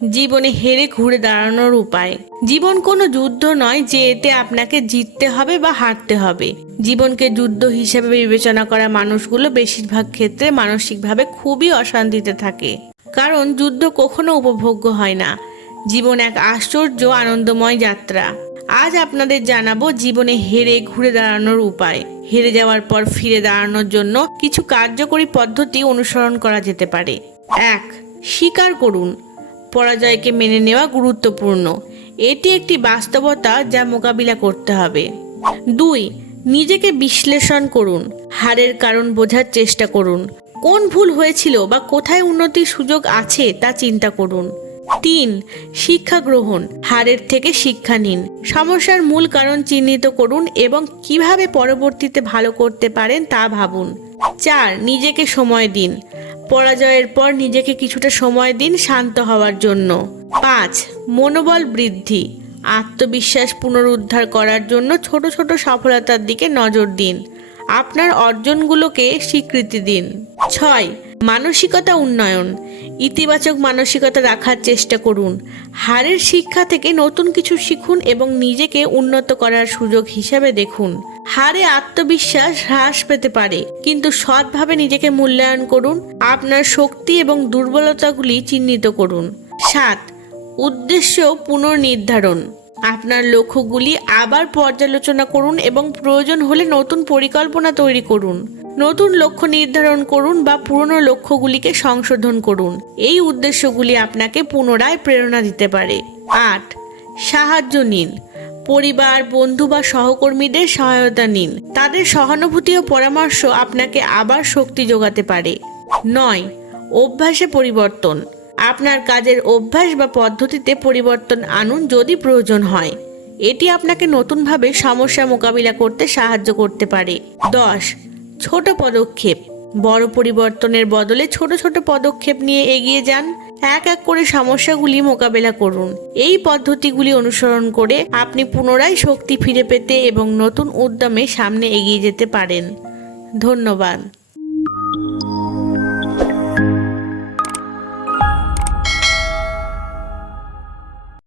জীবনে হেরে ঘুরে দাঁড়ানোর উপায়। জীবন কোনো যুদ্ধ নয় যে এতে আপনাকে জিততে হবে বা হারতে হবে। জীবনকে যুদ্ধ হিসেবে বিবেচনা করা মানুষগুলো বেশিরভাগ ক্ষেত্রে মানসিকভাবে খুবই অশান্তিতে থাকে, কারণ যুদ্ধ কখনো উপভোগ্য হয় না। জীবন এক আশ্চর্য আনন্দময় যাত্রা। আজ আপনাদের জানাবো জীবনে হেরে ঘুরে দাঁড়ানোর উপায়। হেরে যাওয়ার পর ফিরে দাঁড়ানোর জন্য কিছু কার্যকরী পদ্ধতি অনুসরণ করা যেতে পারে। 1. স্বীকার করুন। পরাজয়কে মেনে নেওয়া গুরুত্বপূর্ণ। এটি একটি বাস্তবতা যা মোকাবিলা করতে হবে। 2. নিজেকে বিশ্লেষণ করুন। হারের কারণ বোঝার চেষ্টা করুন। কোন ভুল হয়েছিল বা কোথায় উন্নতির সুযোগ আছে তা চিন্তা করুন। 3. শিক্ষা গ্রহণ। হারের থেকে শিক্ষা নিন। সমস্যার মূল কারণ চিহ্নিত করুন এবং কিভাবে পরবর্তীতে ভালো করতে পারেন তা ভাবুন। 4. নিজেকে সময় দিন। পরাজয়ের পর নিজেকে কিছুটা সময় দিন শান্ত হওয়ার জন্য। 5. মনোবল বৃদ্ধি। আত্মবিশ্বাস পুনরুদ্ধার করার জন্য ছোট ছোট সফলতার দিকে নজর দিন। আপনার অর্জনগুলোকে স্বীকৃতি দিন। 6. মানসিকতা উন্নয়ন। ইতিবাচক মানসিকতা রাখার চেষ্টা করুন। হারের শিক্ষা থেকে নতুন কিছু শিখুন এবং নিজেকে উন্নত করার সুযোগ হিসেবে দেখুন। হারে আত্মবিশ্বাস হ্রাস পেতে পারে, কিন্তু সৎভাবে নিজেকে মূল্যায়ন করুন। আপনার শক্তি এবং দুর্বলতাগুলি চিহ্নিত করুন। 7. উদ্দেশ্য পুনর্নির্ধারণ। আপনার লক্ষ্যগুলি আবার পর্যালোচনা করুন এবং প্রয়োজন হলে নতুন পরিকল্পনা তৈরি করুন। নতুন লক্ষ্য নির্ধারণ করুন বা পুরনো লক্ষ্যগুলিকে সংশোধন করুন। এই উদ্দেশ্যগুলি আপনাকে পুনরায় প্রেরণা দিতে পারে। 8. সাহায্য নিন। পরিবার, বন্ধু বা সহকর্মীদের সহায়তা নিন। তাদের সহানুভূতি ও পরামর্শ আপনাকে আবার শক্তি যোগাতে পারে। 9. অভ্যাসে পরিবর্তন। আপনার কাজের অভ্যাস বা পদ্ধতিতে পরিবর্তন আনুন যদি প্রয়োজন হয়। এটি আপনাকে নতুনভাবে সমস্যা মোকাবিলা করতে সাহায্য করতে পারে। 10. ছোট পদক্ষেপ। বড় পরিবর্তনের বদলে ছোট ছোট পদক্ষেপ নিয়ে এগিয়ে যান। এক এক করে সমস্যাগুলি মোকাবেলা করুন। এই পদ্ধতিগুলি অনুসরণ করে আপনি পুনরায় শক্তি ফিরে পেতে এবং নতুন উদ্যমে সামনে এগিয়ে যেতে পারেন। ধন্যবাদ।